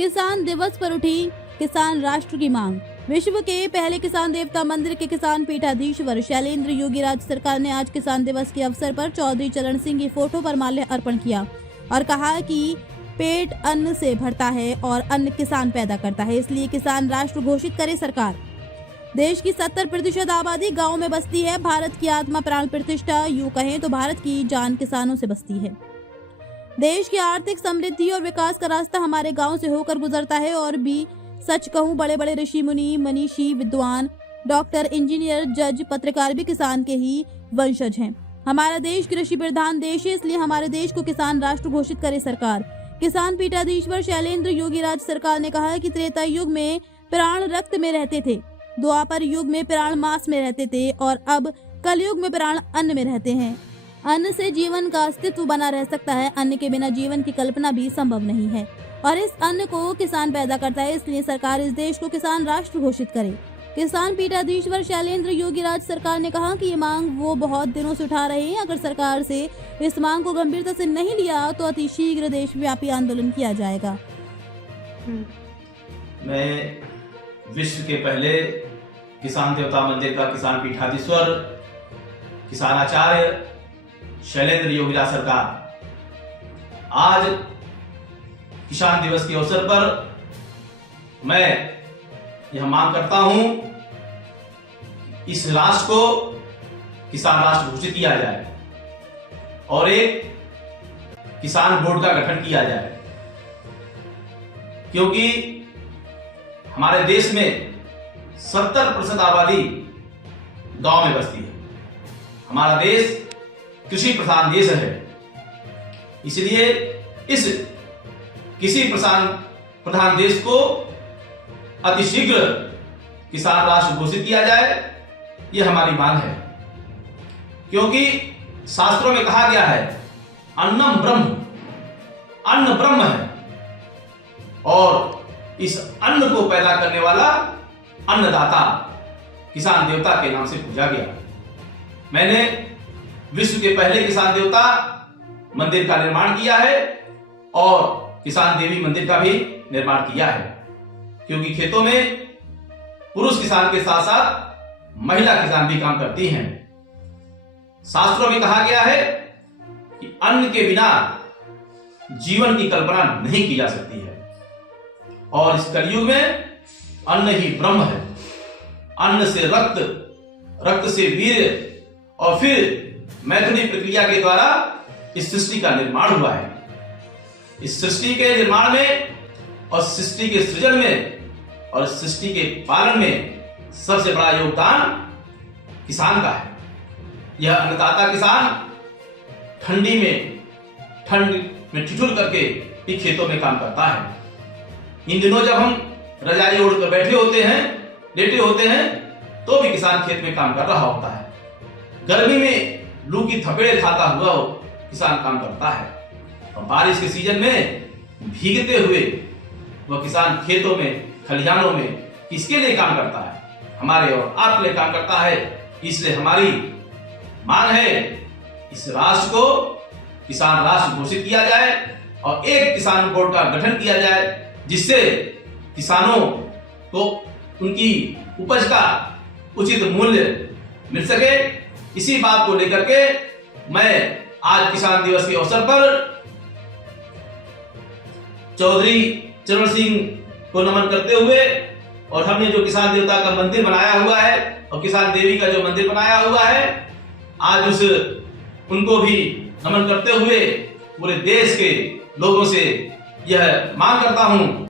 किसान दिवस पर उठी किसान राष्ट्र की मांग। विश्व के पहले किसान देवता मंदिर के किसान पीठाधीश्वर शैलेंद्र योगी राज्य सरकार ने आज किसान दिवस के अवसर पर चौधरी चरण सिंह की फोटो पर माल्य अर्पण किया और कहा कि पेट अन्न से भरता है और अन्न किसान पैदा करता है, इसलिए किसान राष्ट्र घोषित करे सरकार। देश की 70% आबादी गाँव में बसती है। भारत की आत्मा प्राण प्रतिष्ठा, यूँ कहें तो भारत की जान किसानों से बसती है। देश की आर्थिक समृद्धि और विकास का रास्ता हमारे गांव से होकर गुजरता है। और भी सच कहूं, बड़े बड़े ऋषि मुनि, मनीषी, विद्वान, डॉक्टर, इंजीनियर, जज, पत्रकार भी किसान के ही वंशज हैं। हमारा देश कृषि प्रधान देश है, इसलिए हमारे देश को किसान राष्ट्र घोषित करे सरकार। किसान पीठाधीश्वर शैलेंद्र योगी राज्य सरकार ने कहा कि त्रेता युग में प्राण रक्त में रहते थे, द्वापर युग में प्राण मांस में रहते थे और अब कलयुग में प्राण अन्न में रहते हैं। अन्न से जीवन का अस्तित्व बना रह सकता है। अन्न के बिना जीवन की कल्पना भी संभव नहीं है और इस अन्न को किसान पैदा करता है, इसलिए सरकार इस देश को किसान राष्ट्र घोषित करे। किसान पीठाधीश्वर शैलेंद्र योगी राज्य सरकार ने कहा कि ये मांग वो बहुत दिनों से उठा रहे हैं। अगर सरकार से इस मांग को गंभीरता से नहीं लिया तो अतिशीघ्र देशव्यापी आंदोलन किया जाएगा। मैं विश्व के पहले किसान देवता मंदिर का किसान पीठाधीश्वर किसान आचार्य शैलेंद्र योगी राज्य सरकार आज किसान दिवस के अवसर पर मैं यह मांग करता हूं, इस राष्ट्र को किसान राष्ट्र घोषित किया जाए और एक किसान बोर्ड का गठन किया जाए, क्योंकि हमारे देश में 70% आबादी गांव में बसती है। हमारा देश कृषि प्रधान देश है, इसलिए इस कृषि प्रधान देश को अतिशीघ्र किसान राष्ट्र घोषित किया जाए, यह हमारी मांग है। क्योंकि शास्त्रों में कहा गया है अन्नम ब्रह्म, अन्न ब्रह्म है और इस अन्न को पैदा करने वाला अन्नदाता किसान देवता के नाम से पूजा गया। मैंने विश्व के पहले किसान देवता मंदिर का निर्माण किया है और किसान देवी मंदिर का भी निर्माण किया है, क्योंकि खेतों में पुरुष किसान के साथ साथ महिला किसान भी काम करती हैं। शास्त्रों में कहा गया है कि अन्न के बिना जीवन की कल्पना नहीं की जा सकती है और इस कलयुग में अन्न ही ब्रह्म है। अन्न से रक्त, रक्त से वीर और फिर मैथुनी प्रक्रिया के द्वारा इस सृष्टि का निर्माण हुआ है। इस सृष्टि के निर्माण में और सृष्टि के सृजन में और सृष्टि के पालन में सबसे बड़ा योगदान किसान का है। यह अन्नदाता किसान ठंड में ठिठुर करके भी खेतों में काम करता है। इन दिनों जब हम रजाई ओढ़कर बैठे होते हैं, लेटे होते हैं, तो भी किसान खेत में काम कर रहा होता है। गर्मी में लू की थपेड़े खाता हुआ किसान काम करता है और बारिश के सीजन में भीगते हुए वह किसान खेतों में, खलिहानों में किसके लिए काम करता है? हमारे और आपके लिए काम करता है। इसलिए हमारी मांग है इस राष्ट्र को किसान राष्ट्र घोषित किया जाए और एक किसान बोर्ड का गठन किया जाए, जिससे किसानों को उनकी उपज का उचित मूल्य मिल सके। इसी बात को लेकर के मैं आज किसान दिवस के अवसर पर चौधरी चरण सिंह को नमन करते हुए और हमने जो किसान देवता का मंदिर बनाया हुआ है और किसान देवी का जो मंदिर बनाया हुआ है, आज उनको भी नमन करते हुए पूरे देश के लोगों से यह मांग करता हूं